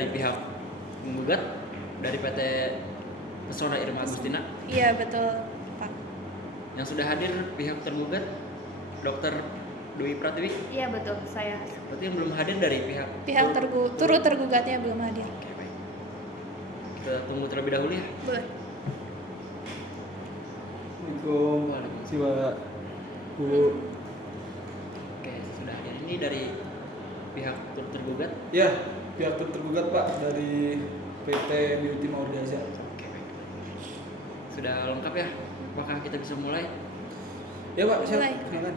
dari pihak menggugat dari PT Pesona Irma Agustina. Iya betul Pak. Yang sudah hadir pihak tergugat Dr. Dwi Pratiwi. Iya betul, saya. Berarti yang belum hadir dari pihak Turut tergugatnya belum hadir. Oke, baik. Kita tunggu terlebih dahulu ya. Boleh. Assalamualaikum. Siwa Bu. Oke, sudah hadir. Ini dari pihak tergugat. Ya, pihak tergugat Pak dari PT Beauty Maurdaza. Oke, baik. Sudah lengkap ya? Apakah kita bisa mulai? Ya Pak, siap. Mulai. Silakan.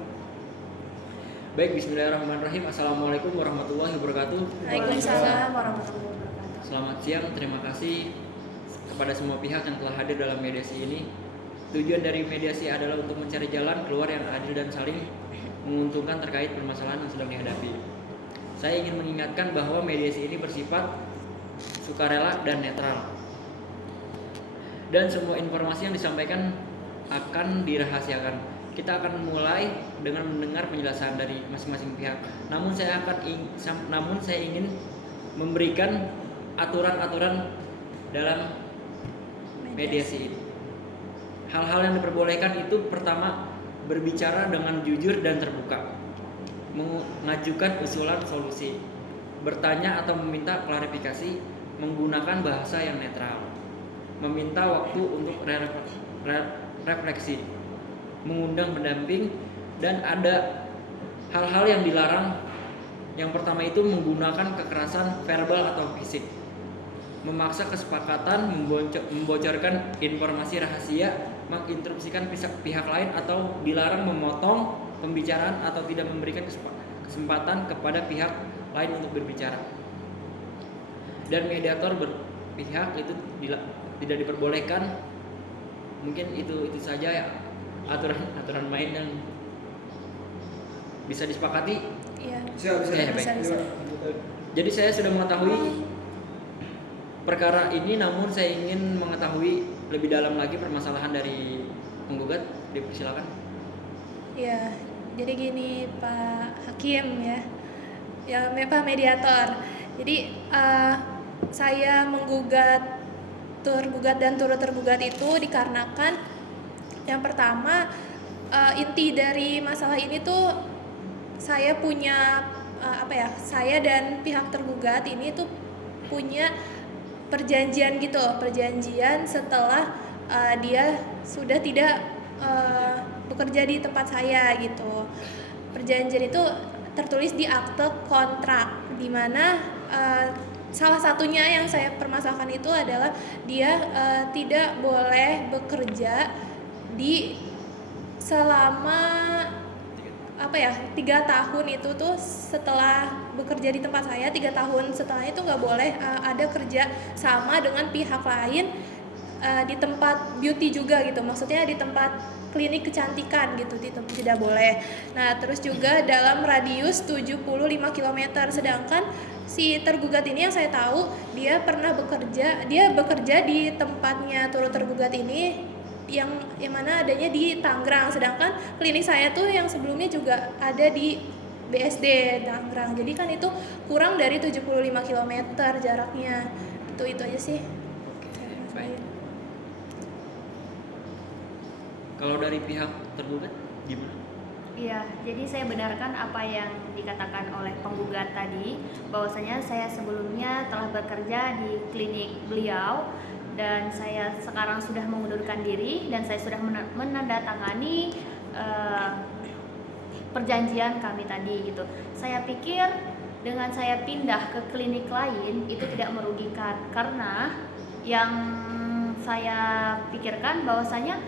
Baik, bismillahirrahmanirrahim. Assalamualaikum warahmatullahi wabarakatuh. Waalaikumsalam. warahmatullahi wabarakatuh. Selamat siang, terima kasih kepada semua pihak yang telah hadir dalam mediasi ini. Tujuan dari mediasi adalah untuk mencari jalan keluar yang adil dan saling menguntungkan terkait permasalahan yang sedang dihadapi. Saya ingin mengingatkan bahwa mediasi ini bersifat sukarela dan netral. Dan semua informasi yang disampaikan akan dirahasiakan. Kita akan mulai dengan mendengar penjelasan dari masing-masing pihak. Namun saya ingin memberikan aturan-aturan dalam mediasi ini. Hal-hal yang diperbolehkan itu pertama, berbicara dengan jujur dan terbuka, mengajukan usulan solusi, bertanya atau meminta klarifikasi menggunakan bahasa yang netral, meminta waktu untuk refleksi, mengundang pendamping, dan ada hal-hal yang dilarang. Yang pertama itu menggunakan kekerasan verbal atau fisik, memaksa kesepakatan, membocorkan informasi rahasia, menginterupsikan pihak lain, atau dilarang memotong pembicaraan atau tidak memberikan kesempatan kepada pihak lain untuk berbicara. Dan mediator berpihak itu tidak diperbolehkan. Mungkin itu saja ya aturan main yang bisa disepakati. Iya. Siap, baik. Bisa. Jadi saya sudah mengetahui perkara ini, namun saya ingin mengetahui lebih dalam lagi permasalahan dari penggugat. Dipersilakan. Ya, jadi gini Pak Hakim ya Pak Mediator. Jadi saya menggugat tergugat dan turut tergugat itu dikarenakan yang pertama inti dari masalah ini tuh saya punya saya dan pihak tergugat ini tuh punya perjanjian setelah dia sudah tidak bekerja di tempat saya gitu. Perjanjian itu tertulis di akte kontrak, di mana salah satunya yang saya permasalahkan itu adalah dia tidak boleh bekerja di selama 3 tahun itu tuh setelah bekerja di tempat saya 3 tahun setelahnya itu nggak boleh ada kerja sama dengan pihak lain di tempat beauty juga gitu, maksudnya di tempat klinik kecantikan gitu, tidak boleh. Nah terus juga dalam radius 75 km, sedangkan si tergugat ini yang saya tahu dia bekerja di tempatnya turut tergugat ini yang mana adanya di Tangerang, sedangkan klinik saya tuh yang sebelumnya juga ada di BSD Tangerang. Jadi kan itu kurang dari 75 km jaraknya. Itu aja sih. Baik. Kalau dari pihak tergugat gimana? Iya, jadi saya benarkan apa yang dikatakan oleh penggugat tadi, bahwasanya saya sebelumnya telah bekerja di klinik beliau dan saya sekarang sudah mengundurkan diri dan saya sudah menandatangani perjanjian kami tadi gitu. Saya pikir dengan saya pindah ke klinik lain itu tidak merugikan, karena yang saya pikirkan bahwasanya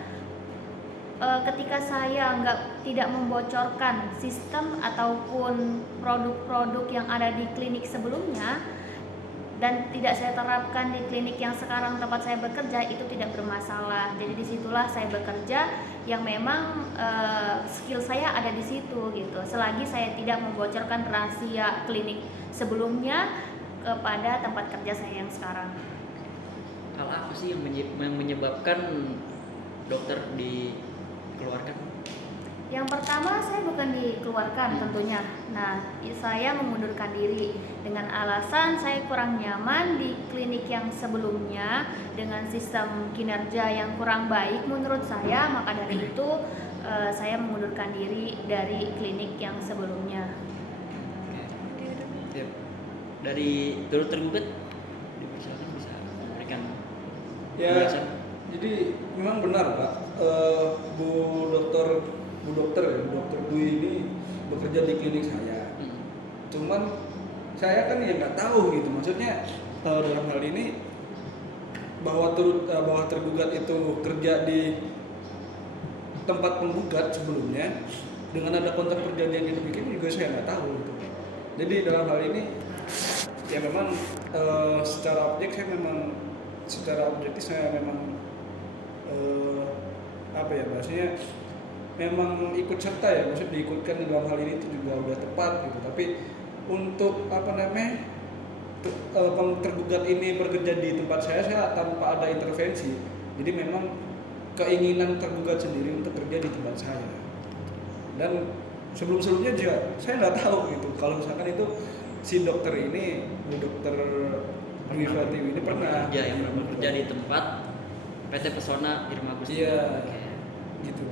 ketika saya tidak membocorkan sistem ataupun produk-produk yang ada di klinik sebelumnya dan tidak saya terapkan di klinik yang sekarang tempat saya bekerja, itu tidak bermasalah. Jadi disitulah saya bekerja yang memang skill saya ada di situ gitu, selagi saya tidak membocorkan rahasia klinik sebelumnya kepada tempat kerja saya yang sekarang. Hal apa sih yang menyebabkan dokter dikeluarkan? Yang pertama, saya bukan dikeluarkan tentunya. Nah, saya mengundurkan diri dengan alasan saya kurang nyaman di klinik yang sebelumnya dengan sistem kinerja yang kurang baik menurut saya. Maka dari itu saya mengundurkan diri dari klinik yang sebelumnya. Oke. Siap. Dari turut tergugat dipersilakan bisa memberikan Ya, penjelasan. jadi memang benar Pak. Bu dokter Dwi ini bekerja di klinik saya. Hmm. Cuman saya kan ya nggak tahu gitu. Maksudnya dalam hal ini bahwa tergugat itu kerja di tempat penggugat sebelumnya dengan ada kontrak perjanjian yang demikian juga saya nggak tahu gitu. Jadi dalam hal ini ya memang secara objektif saya memang apa ya bahasanya memang ikut serta ya, maksud diikutkan dalam hal ini itu juga udah tepat gitu. Tapi untuk apa namanya tergugat ini bekerja di tempat saya tanpa ada intervensi. Jadi memang keinginan tergugat sendiri untuk kerja di tempat saya. Dan sebelumnya juga saya nggak tahu gitu. Kalau misalkan itu si dokter ini, bu dokter Dwi Pratiwi ini pernah bekerja di tempat PT Pesona Irma Gusti. Iya. Oke. Gitu.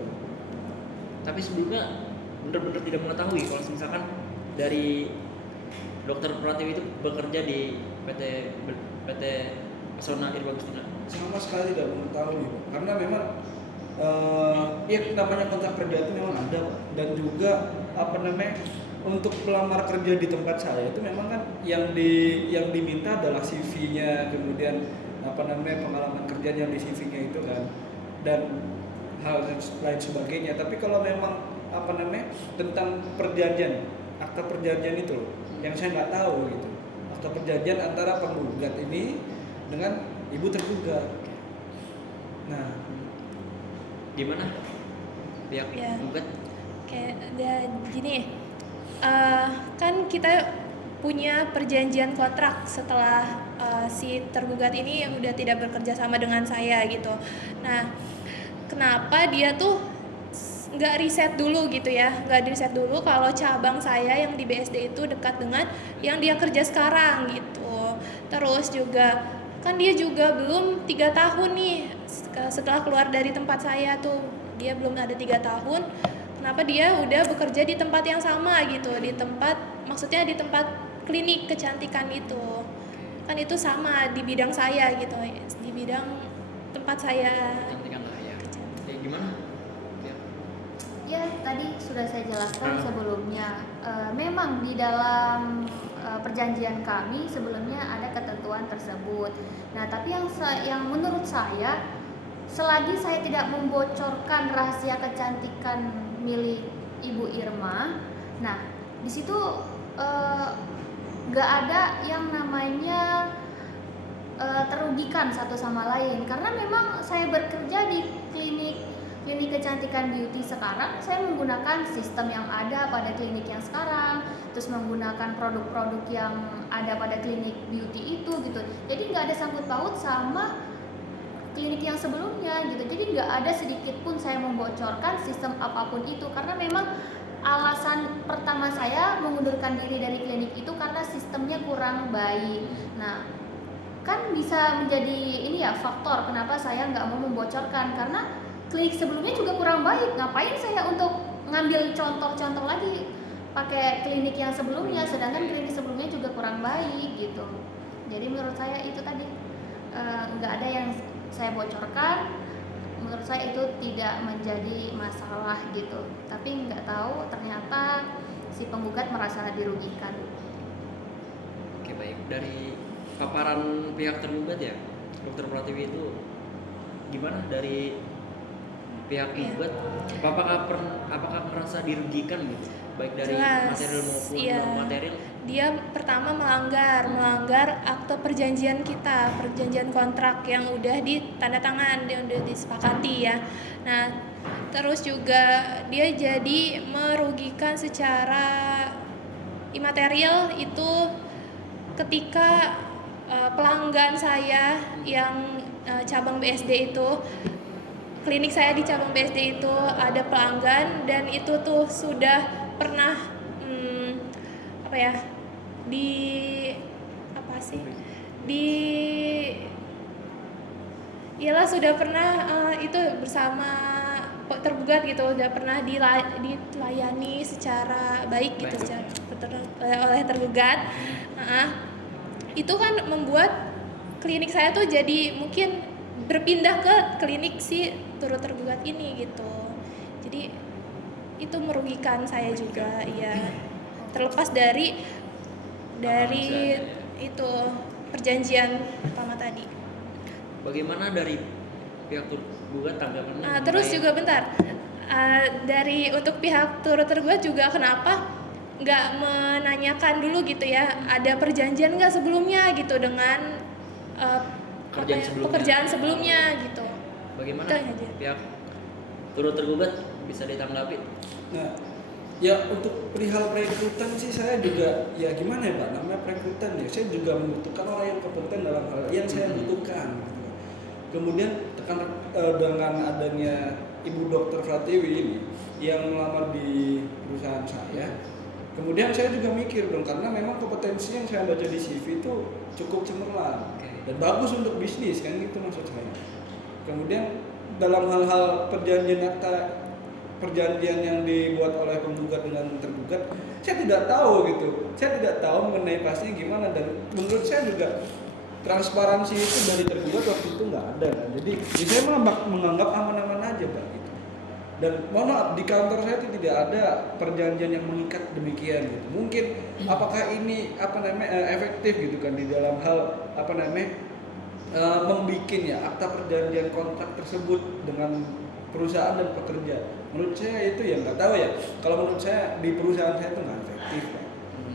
Tapi sebelumnya benar-benar tidak mengetahui kalau misalkan dari Dokter Pratiwi itu bekerja di PT Pesona Irma Gustina. Sama sekali tidak mengetahui karena memang ya namanya kontrak kerja itu memang ada Pak. Dan juga apa namanya untuk pelamar kerja di tempat saya itu memang kan yang diminta adalah CV-nya, kemudian apa namanya pengalaman kerja yang di CV-nya itu kan, dan hal lain sebagainya. Tapi kalau memang apa namanya tentang perjanjian, akta perjanjian itu loh, yang saya nggak tahu gitu, akta perjanjian antara penggugat ini dengan ibu tergugat. Nah, Gimana pihak Ya. penggugat? Kayak gini, kan kita punya perjanjian kontrak setelah si tergugat ini udah tidak bekerja sama dengan saya gitu. Nah, kenapa dia tuh nggak riset dulu gitu ya, nggak riset dulu kalau cabang saya yang di BSD itu dekat dengan yang dia kerja sekarang gitu. Terus juga kan dia juga belum 3 tahun nih setelah keluar dari tempat saya tuh, dia belum ada 3 tahun. Kenapa dia udah bekerja di tempat yang sama gitu, maksudnya di tempat klinik kecantikan itu, kan itu sama di bidang saya gitu, di bidang tempat saya. Cantikan lah ya. Gimana? Ya. Ya, tadi sudah saya jelaskan sebelumnya. Memang di dalam perjanjian kami sebelumnya ada ketentuan tersebut. Nah, tapi yang menurut saya, selagi saya tidak membocorkan rahasia kecantikan milik Ibu Irma, nah di situ nggak ada yang namanya terugikan satu sama lain, karena memang saya bekerja di klinik kecantikan beauty sekarang, saya menggunakan sistem yang ada pada klinik yang sekarang, terus menggunakan produk-produk yang ada pada klinik beauty itu gitu. Jadi nggak ada sangkut paut sama klinik yang sebelumnya gitu. Jadi nggak ada sedikit pun saya membocorkan sistem apapun itu, karena memang alasan pertama saya mengundurkan diri dari klinik itu karena sistemnya kurang baik. Nah, kan bisa menjadi ini ya faktor kenapa saya nggak mau membocorkan, karena klinik sebelumnya juga kurang baik. Ngapain saya untuk ngambil contoh-contoh lagi pakai klinik yang sebelumnya, sedangkan klinik sebelumnya juga kurang baik gitu. Jadi menurut saya itu tadi nggak ada yang saya bocorkan. Menurut saya itu tidak menjadi masalah gitu. Tapi nggak tahu ternyata si penggugat merasa dirugikan. Oke, baik. Dari paparan pihak tergugat ya, Dokter Pratiwi itu gimana dari pihak penggugat? Apakah merasa dirugikan gitu? Baik dari Jelas, material maupun iya. non material? Dia pertama melanggar akte perjanjian kita, perjanjian kontrak yang udah ditandatangan, yang udah disepakati ya. Nah, terus juga dia jadi merugikan secara imaterial itu ketika pelanggan saya yang cabang BSD itu klinik saya di cabang BSD itu ada pelanggan dan itu tuh sudah pernah apa ya di apa sih di iyalah sudah pernah itu bersama tergugat gitu, udah pernah dilayani secara baik gitu oleh tergugat. Itu kan membuat klinik saya tuh jadi mungkin berpindah ke klinik si turut tergugat ini gitu. Jadi itu merugikan saya juga, ya. Terlepas dari itu perjanjian pertama tadi. Bagaimana dari pihak tergugat tanggapannya? Terus juga bentar, dari untuk pihak turut tergugat juga kenapa nggak menanyakan dulu gitu ya, ada perjanjian nggak sebelumnya gitu dengan pekerjaan sebelumnya gitu. Bagaimana Itu aja. pihak turut tergugat bisa ditanggapi? Nah, ya untuk perihal perekrutan sih saya juga ya gimana ya Pak, namanya perekrutan ya, saya juga membutuhkan orang yang kompeten dalam hal yang saya butuhkan. Kemudian dengan adanya Ibu Dr. Pratiwi ini yang melamar di perusahaan saya, kemudian saya juga mikir dong, karena memang kompetensi yang saya baca di CV itu cukup cemerlang dan bagus untuk bisnis kan, itu maksud saya. Kemudian dalam hal-hal perjanjian yang dibuat oleh penggugat dengan tergugat, saya tidak tahu gitu, saya tidak tahu mengenai pastinya gimana, dan menurut saya juga transparansi itu dari tergugat waktu itu nggak ada kan. Jadi saya menganggap aman-aman aja Pak gitu. Dan mohon maaf, di kantor saya itu tidak ada perjanjian yang mengikat demikian gitu. Mungkin apakah ini efektif gitu kan di dalam hal membikin ya akta perjanjian kontrak tersebut dengan perusahaan dan pekerja. Menurut saya itu ya nggak tahu ya. Kalau menurut saya di perusahaan saya itu nggak efektif Pak.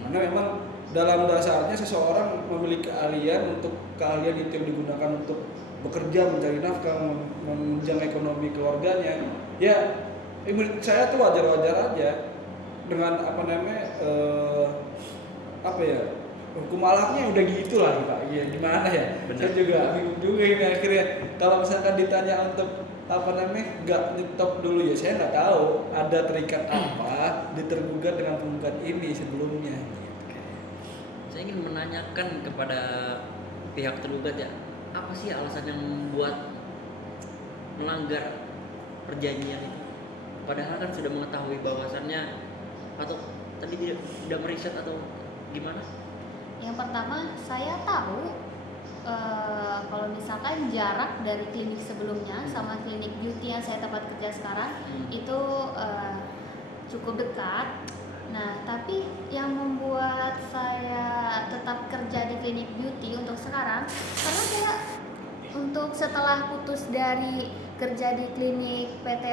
Karena memang dalam dasarnya seseorang memiliki keahlian, untuk keahlian itu yang digunakan untuk bekerja, mencari nafkah, menunjang ekonomi keluarganya. Ya, menurut saya tuh wajar-wajar aja dengan hukum alatnya udah gitu lah Pak. Iya, gimana ya? Bener. Saya juga bingung juga ini akhirnya. Kalau misalkan ditanya untuk nggak nyetop dulu ya, saya nggak tahu ada terikat apa di tergugat dengan penggugat ini sebelumnya. Saya ingin menanyakan kepada pihak tergugat ya, apa sih alasan yang membuat melanggar perjanjian itu? Padahal kan sudah mengetahui bahwasannya, atau tadi tidak meriset atau gimana? Yang pertama, saya tahu kalau misalkan jarak dari klinik sebelumnya sama klinik beauty yang saya tempat kerja sekarang itu cukup dekat. Nah, tapi yang membuat saya tetap kerja di klinik beauty untuk sekarang, karena saya untuk setelah putus dari kerja di klinik PT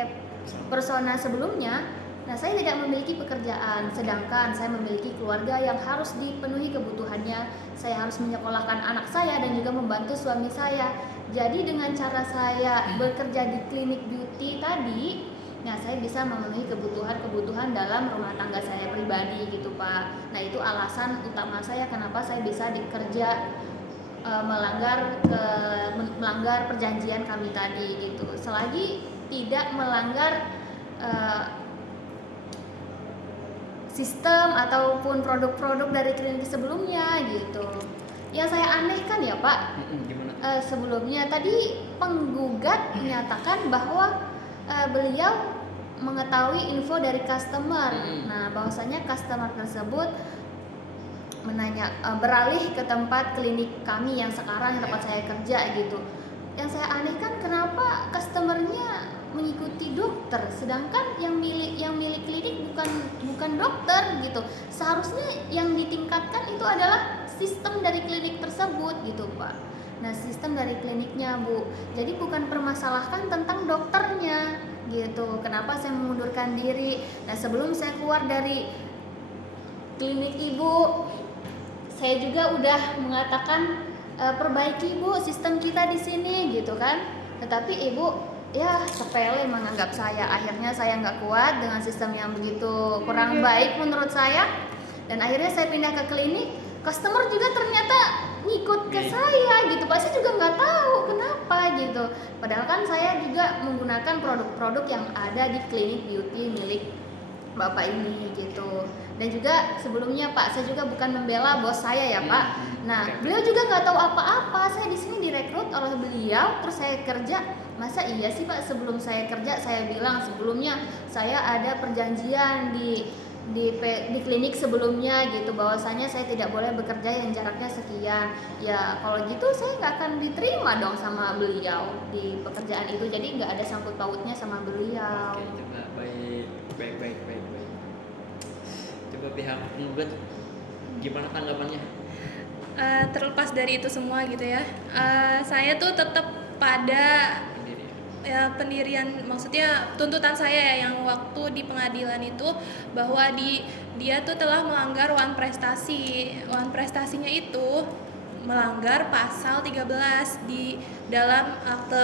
Persona sebelumnya, nah saya tidak memiliki pekerjaan, sedangkan saya memiliki keluarga yang harus dipenuhi kebutuhannya. Saya harus menyekolahkan anak saya dan juga membantu suami saya. Jadi dengan cara saya bekerja di klinik beauty tadi, nah saya bisa memenuhi kebutuhan dalam rumah tangga saya pribadi gitu Pak. Nah itu alasan utama saya kenapa saya bisa dikerja melanggar perjanjian kami tadi gitu. Selagi tidak melanggar sistem ataupun produk-produk dari klinik sebelumnya gitu. Yang saya anehkan ya Pak, sebelumnya tadi penggugat menyatakan bahwa beliau mengetahui info dari customer. Nah, bahwasanya customer tersebut beralih ke tempat klinik kami yang sekarang tempat saya kerja gitu. Yang saya anehkan kenapa customernya mengikuti dokter, sedangkan yang milik klinik bukan dokter gitu. Seharusnya yang ditingkatkan itu adalah sistem dari klinik tersebut gitu Pak. Nah, sistem dari kliniknya Bu. Jadi bukan permasalahkan tentang dokternya gitu. Kenapa saya mengundurkan diri? Nah, sebelum saya keluar dari klinik Ibu, saya juga udah mengatakan perbaiki Bu sistem kita di sini gitu kan. Tetapi Ibu ya sepele menganggap saya. Akhirnya saya nggak kuat dengan sistem yang begitu kurang baik menurut saya, dan akhirnya saya pindah ke klinik. Customer juga ternyata ngikut ke Oke. saya gitu, Pak. Saya juga nggak tahu kenapa gitu. Padahal kan saya juga menggunakan produk-produk yang ada di klinik beauty milik Bapak ini gitu. Dan juga sebelumnya Pak, saya juga bukan membela bos saya ya Pak. Nah, Oke. beliau juga nggak tahu apa-apa. Saya di sini direkrut oleh beliau, terus saya kerja. Masa iya sih Pak, sebelum saya kerja saya bilang sebelumnya saya ada perjanjian di klinik sebelumnya gitu, bahwasanya saya tidak boleh bekerja yang jaraknya sekian. Ya kalau gitu saya nggak akan diterima dong sama beliau di pekerjaan itu. Jadi nggak ada sangkut pautnya sama beliau. Oke, coba baik. Coba pihak penggugat gimana tanggapannya? Terlepas dari itu semua gitu ya, saya tuh tetap pada Sendiri. ya pendirian, maksudnya tuntutan saya ya, yang waktu di pengadilan itu bahwa dia tuh telah melanggar wan prestasinya itu melanggar pasal 13 di dalam akte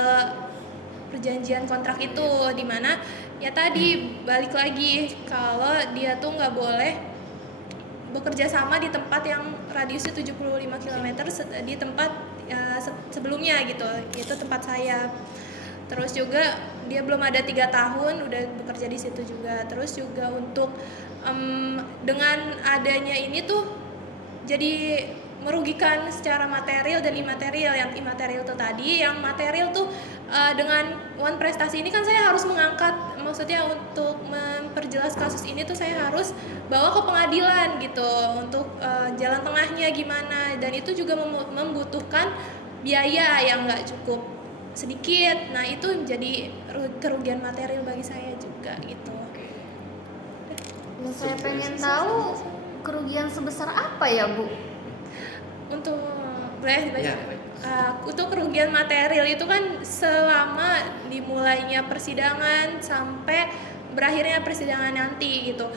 perjanjian kontrak itu, dimana ya tadi balik lagi kalau dia tuh nggak boleh bekerja sama di tempat yang radiusnya 75 km di tempat sebelumnya gitu, itu tempat saya. Terus juga dia belum ada 3 tahun udah bekerja di situ juga. Terus juga untuk dengan adanya ini tuh jadi merugikan secara material dan imaterial. Yang imaterial tuh tadi, yang material tuh dengan one prestasi ini kan saya harus mengangkat, maksudnya untuk memperjelas kasus ini tuh saya harus bawa ke pengadilan gitu untuk jalan tengahnya gimana, dan itu juga membutuhkan biaya yang nggak cukup sedikit. Nah itu menjadi kerugian material bagi saya juga gitu. Yang saya pengen tahu kerugian sebesar apa ya Bu? Untuk boleh dibaca? Ya, baik. Untuk kerugian material itu kan selama dimulainya persidangan sampai berakhirnya persidangan nanti gitu.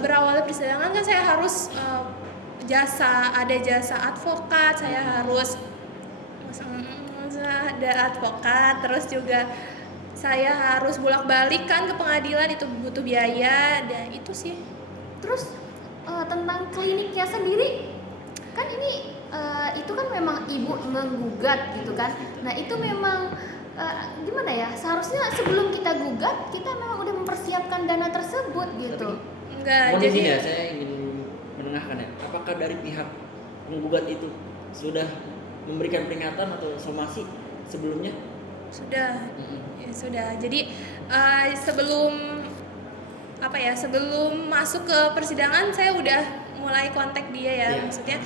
Berawalnya persidangan kan saya harus ada jasa advokat, saya harus ada advokat, terus juga saya harus bolak-balik kan ke pengadilan, itu butuh biaya, dan itu sih. Terus tentang kliniknya sendiri, kan ini itu kan memang ibu menggugat gitu kan. Nah itu memang gimana ya, seharusnya sebelum kita gugat kita memang udah mempersiapkan dana tersebut gitu. Enggak, Mohon jadi izin ya, saya ingin menengahkan ya. Apakah dari pihak penggugat itu sudah memberikan peringatan atau somasi sebelumnya? sudah. Ya, sudah. Jadi sebelum sebelum masuk ke persidangan saya udah mulai kontak dia ya. Iya. Maksudnya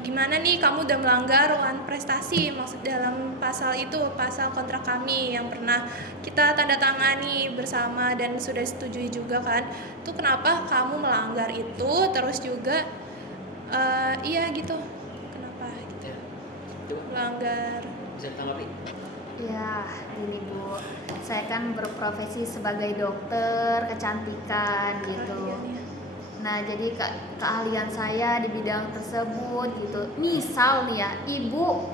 gimana nih, kamu udah melanggar wan prestasi, maksud dalam pasal itu, pasal kontrak kami yang pernah kita tanda tangani bersama dan sudah setujui juga kan. Itu kenapa kamu melanggar itu? Terus juga iya gitu, kenapa gitu Ya. Coba melanggar. bisa tanggapi. Ya, gini Bu, saya kan berprofesi sebagai dokter kecantikan gitu. Nah, jadi keahlian saya di bidang tersebut gitu. Misal nih ya, ibu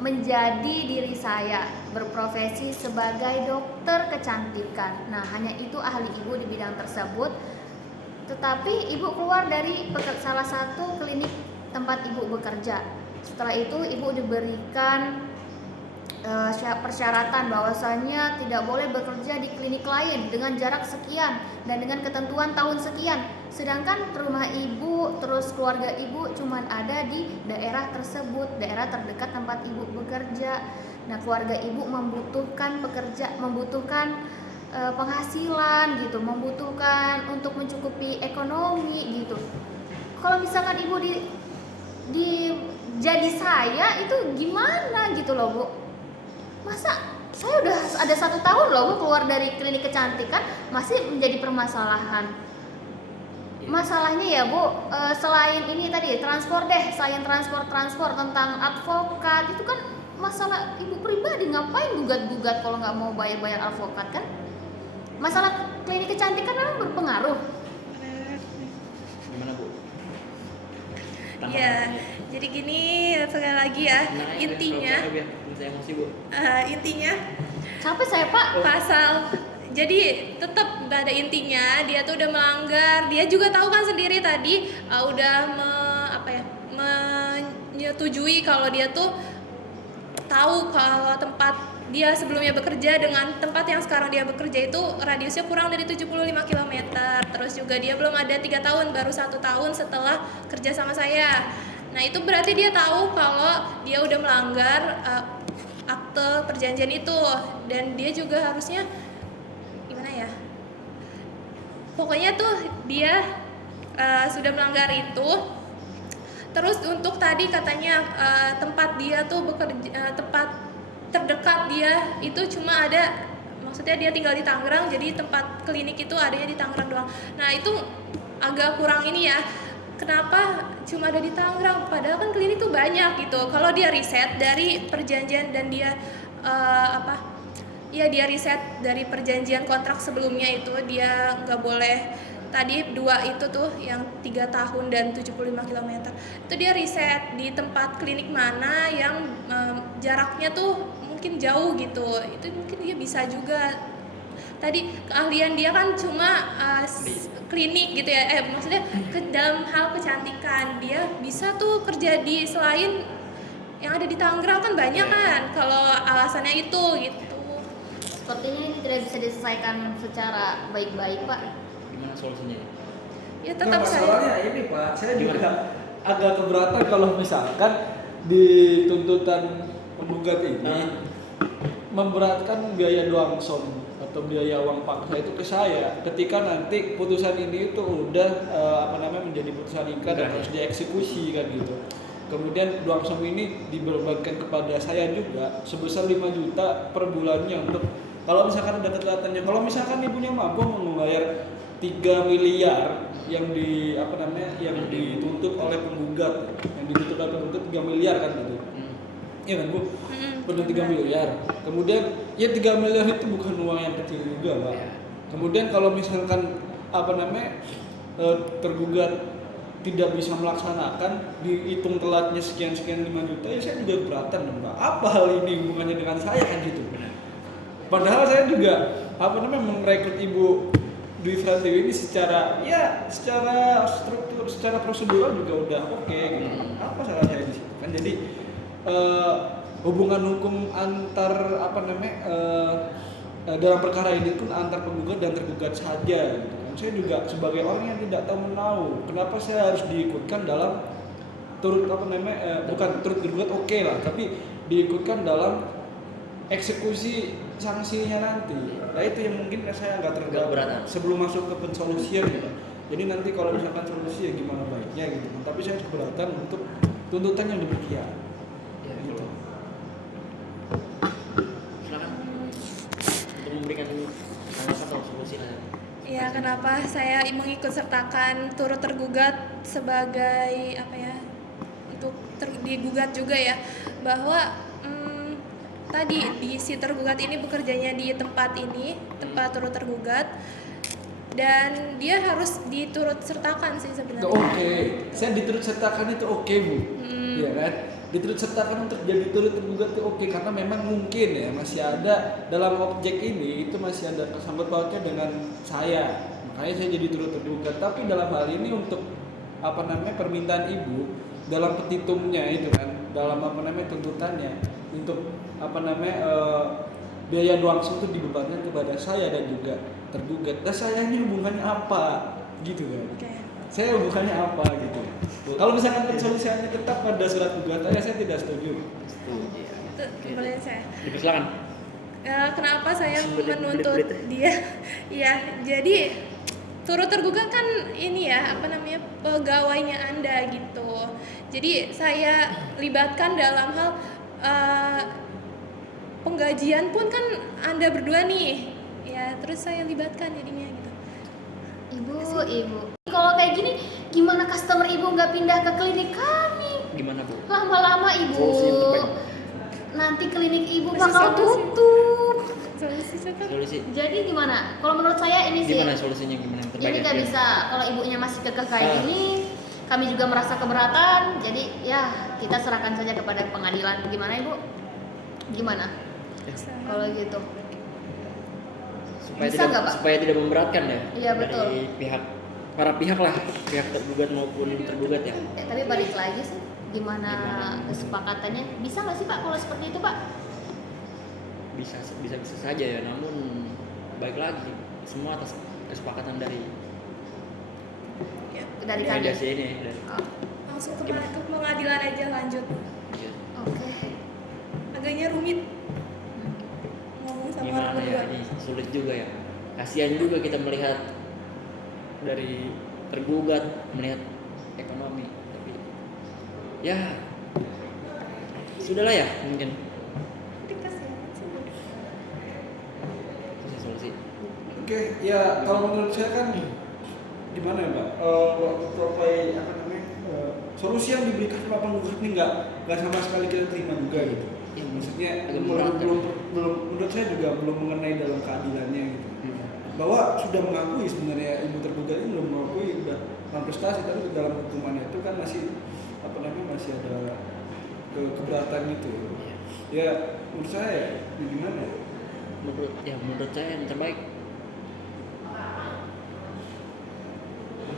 menjadi diri saya berprofesi sebagai dokter kecantikan. Nah, hanya itu ahli ibu di bidang tersebut. Tetapi ibu keluar dari salah satu klinik tempat ibu bekerja. Setelah itu ibu diberikan persyaratan bahwasanya tidak boleh bekerja di klinik lain dengan jarak sekian dan dengan ketentuan tahun sekian. Sedangkan rumah ibu terus keluarga ibu cuman ada di daerah tersebut, daerah terdekat tempat ibu bekerja. Nah, keluarga ibu membutuhkan penghasilan gitu, membutuhkan untuk mencukupi ekonomi gitu. Kalau misalkan ibu jadi saya itu gimana gitu loh Bu? Masa saya udah ada 1 tahun loh Bu keluar dari klinik kecantikan masih menjadi permasalahan. Masalahnya ya Bu, selain ini tadi selain transport tentang advokat itu kan masalah ibu pribadi, ngapain gugat-gugat kalau nggak mau bayar advokat kan? Masalah klinik kecantikan memang berpengaruh. Gimana Bu? Ya, jadi gini sekali lagi ya, intinya saya emosi Bu. Intinya Sampai saya Pak pasal, jadi tetap nggak ada intinya, dia tuh udah melanggar, dia juga tahu kan sendiri tadi udah menyetujui kalau dia tuh tahu kalau tempat dia sebelumnya bekerja dengan tempat yang sekarang dia bekerja itu radiusnya kurang dari 75 km. Terus juga dia belum ada 3 tahun, baru 1 tahun setelah kerja sama saya. Nah itu berarti dia tahu kalau dia udah melanggar akte perjanjian itu, dan dia juga harusnya gimana ya? Pokoknya tuh dia sudah melanggar itu. Terus untuk tadi katanya tempat dia tuh bekerja, tempat terdekat dia itu cuma ada, maksudnya dia tinggal di Tangerang, jadi tempat klinik itu adanya di Tangerang doang. Nah itu agak kurang ini ya, kenapa cuma ada di Tangerang padahal kan klinik tuh banyak gitu. Kalau dia riset dari perjanjian dan dia dia riset dari perjanjian kontrak sebelumnya itu dia nggak boleh, tadi 2 itu tuh yang 3 tahun dan 75 km itu dia riset di tempat klinik mana yang jaraknya tuh mungkin jauh gitu, itu mungkin dia bisa juga. Tadi keahlian dia kan cuma klinik gitu ya, maksudnya dalam hal kecantikan dia bisa tuh kerja di selain yang ada di Tangerang kan banyak kan, kalau alasannya itu gitu. Sepertinya ini tidak bisa diselesaikan secara baik-baik, Pak. Gimana solusinya ya? Ya tetap masalahnya saya ini Pak, saya juga agak keberatan kalau misalkan di tuntutan penggugat ini memberatkan biaya doangsom atau biaya uang paksa itu ke saya ketika nanti putusan ini itu udah menjadi putusan ingkrah dan harus dieksekusi kan gitu. Kemudian doangsom ini dibebankan kepada saya juga sebesar 5 juta per bulannya untuk kalau misalkan ada ketelatannya. Kalau misalkan ibunya mampu membayar 3 miliar yang yang dituntut oleh penggugat, yang dituntut oleh penggugat 3 miliar kan gitu. Iya kan Bu? Benar 3 miliar. Kemudian ya 3 miliar itu bukan uang yang kecil juga, Pak. Kemudian kalau misalkan tergugat tidak bisa melaksanakan, dihitung telatnya sekian 5 juta, ya saya juga keberatan dong, Pak. Apa hal ini hubungannya dengan saya kan gitu. Padahal saya juga merekrut Ibu Dwi Pratiwi ini secara struktur, secara prosedural juga udah oke gitu. Apa salah saya di situ kan? Jadi hubungan hukum antar dalam perkara ini pun antar penggugat dan tergugat saja gitu. Saya juga sebagai orang yang tidak tahu menahu, kenapa saya harus diikutkan dalam bukan turut tergugat oke lah, tapi diikutkan dalam eksekusi sanksinya nanti. Nah itu yang mungkin saya agak terberat sebelum masuk ke pensolusian gitu. Jadi nanti kalau misalkan solusi ya gimana baiknya gitu. Tapi saya keberatan untuk tuntutan yang demikian. Ya, gitu. Silakan untuk memberikan tanggapan atau solusi lah. Ya, kenapa saya mengikut sertakan turut tergugat sebagai untuk digugat juga ya, bahwa tadi si tergugat ini bekerjanya di tempat ini, tempat turut tergugat, dan dia harus diturut sertakan sih sebenarnya. Oke, saya diturut sertakan itu oke Bu, ya kan? Diturut sertakan untuk jadi turut tergugat itu oke, karena memang mungkin ya masih ada dalam objek ini itu masih ada kesangkut pautnya dengan saya, makanya saya jadi turut tergugat. Tapi dalam hal ini untuk permintaan ibu dalam petitumnya itu kan, dalam tuntutannya untuk biaya doangsom itu dibebankan kepada saya dan juga tergugat. Nah saya ini hubungannya apa gitu kan? Okay. Saya hubungannya apa gitu. Kalau misalkan pensolusiannya tetap pada surat gugatan, ya saya tidak setuju. Itu boleh saya. Silakan. Kenapa saya menuntut dia? Ya, jadi turut tergugat kan ini ya, pegawainya Anda gitu. Jadi saya libatkan dalam hal penggajian pun kan Anda berdua nih. Ya, terus saya libatkan jadinya gitu. Ibu. Kalau kayak gini, gimana customer ibu nggak pindah ke klinik kami? Gimana Bu? Lama-lama ibu, Solusi yang terbaik. nanti klinik ibu Masih bakal solusi. tutup. Solusi. Jadi gimana? Kalau menurut saya ini sih, Gimana solusinya, gimana yang terbaik? ini nggak ya? bisa. Kalau ibunya masih kekeh kayak gini, kami juga merasa keberatan. Jadi ya kita serahkan saja kepada pengadilan. Gimana ibu? Gimana? Kalau gitu. Supaya Bisa nggak, Pak? supaya tidak memberatkan ya Iya, betul. dari pihak para pihak lah, pihak tergugat maupun tergugat ya. Tapi balik lagi sih, gimana kesepakatannya? Bisa nggak sih Pak kalau seperti itu Pak? Bisa saja ya, namun baik lagi semua atas kesepakatan dari Ya, Dari kami. mediasi ini dari Oh, langsung ke pengadilan aja lanjut. ya. oke. Agaknya rumit ngomong sama orang Gimana ya, berdua. ini sulit juga ya, kasihan juga kita melihat dari tergugat, melihat ekonomi, tapi ya sudahlah ya, mungkin Tapi kasihan sih. itu solusi. Oke, ya kalau menurut saya kan gimana ya Mbak? Waktu profil apa namanya solusi yang diberikan sama penggugat ini nggak sama sekali kita terima juga gitu. Ya, Maksudnya agak belum, berat, kan? belum menurut saya juga belum mengenai dalam keadilannya gitu. Bahwa sudah mengakui sebenarnya ibu tergugat ini belum mengakui udah prestasi, tapi dalam hukumannya itu kan masih apa namanya masih ada keberatan gitu. Iya. Ya menurut saya ya gimana? Menurut saya yang terbaik.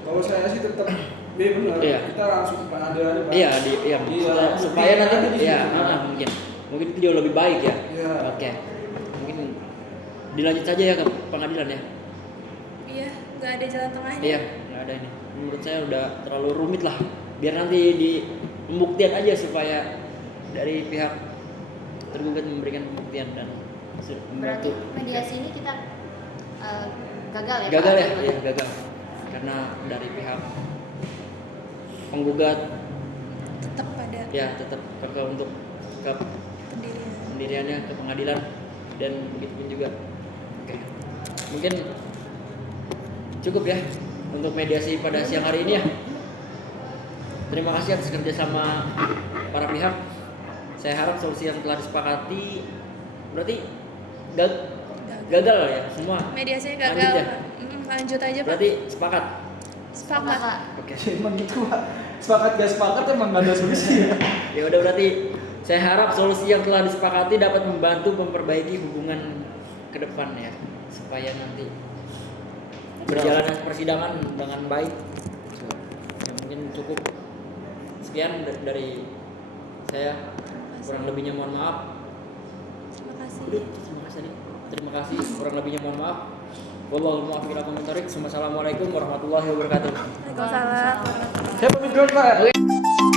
Kalau saya sih tetap benar. Iya. Kita langsung ke pengadilan. Pak. Iya, supaya buktinya nanti di situ, ya Pak. mungkin itu jauh lebih baik ya. Iya. Oke, mungkin dilanjut saja ya ke pengadilan ya. Iya, nggak ada jalan tengahnya. Iya, nggak ada ini. Menurut saya udah terlalu rumit lah. Biar nanti di pembuktian aja supaya dari pihak tergugat memberikan pembuktian dan Berarti mediasi ini kita gagal ya? gagal Pak? ya, iya gagal. Karena dari pihak penggugat Tetap pada ya tetap kekeh untuk ke pendirian. pendiriannya ke pengadilan dan begitu pun juga. Oke, mungkin cukup ya untuk mediasi pada siang hari ini ya. Terima kasih atas kerjasama para pihak. Saya harap solusi yang telah disepakati berarti gagal ya semua. Mediasinya Lanjut gagal. ya? Lanjut aja Pak. Berarti sepakat. Sepakat. Kak. Oke. Emang gitu Pak. Sepakat gak sepakat emang gak ada solusi ya. Ya udah, berarti saya harap solusi yang telah disepakati dapat membantu memperbaiki hubungan ke depan ya, supaya nanti berjalan persidangan dengan baik. Ya, mungkin cukup sekian dari saya. Kurang lebihnya mohon maaf. Terima kasih. Udah, terima kasih. Kurang lebihnya mohon maaf. Wallahul muwaffiq ila aqwamit thoriq. Wassalamualaikum warahmatullahi wabarakatuh. Waalaikumsalam. Saya pamit dulu Pak. Oke.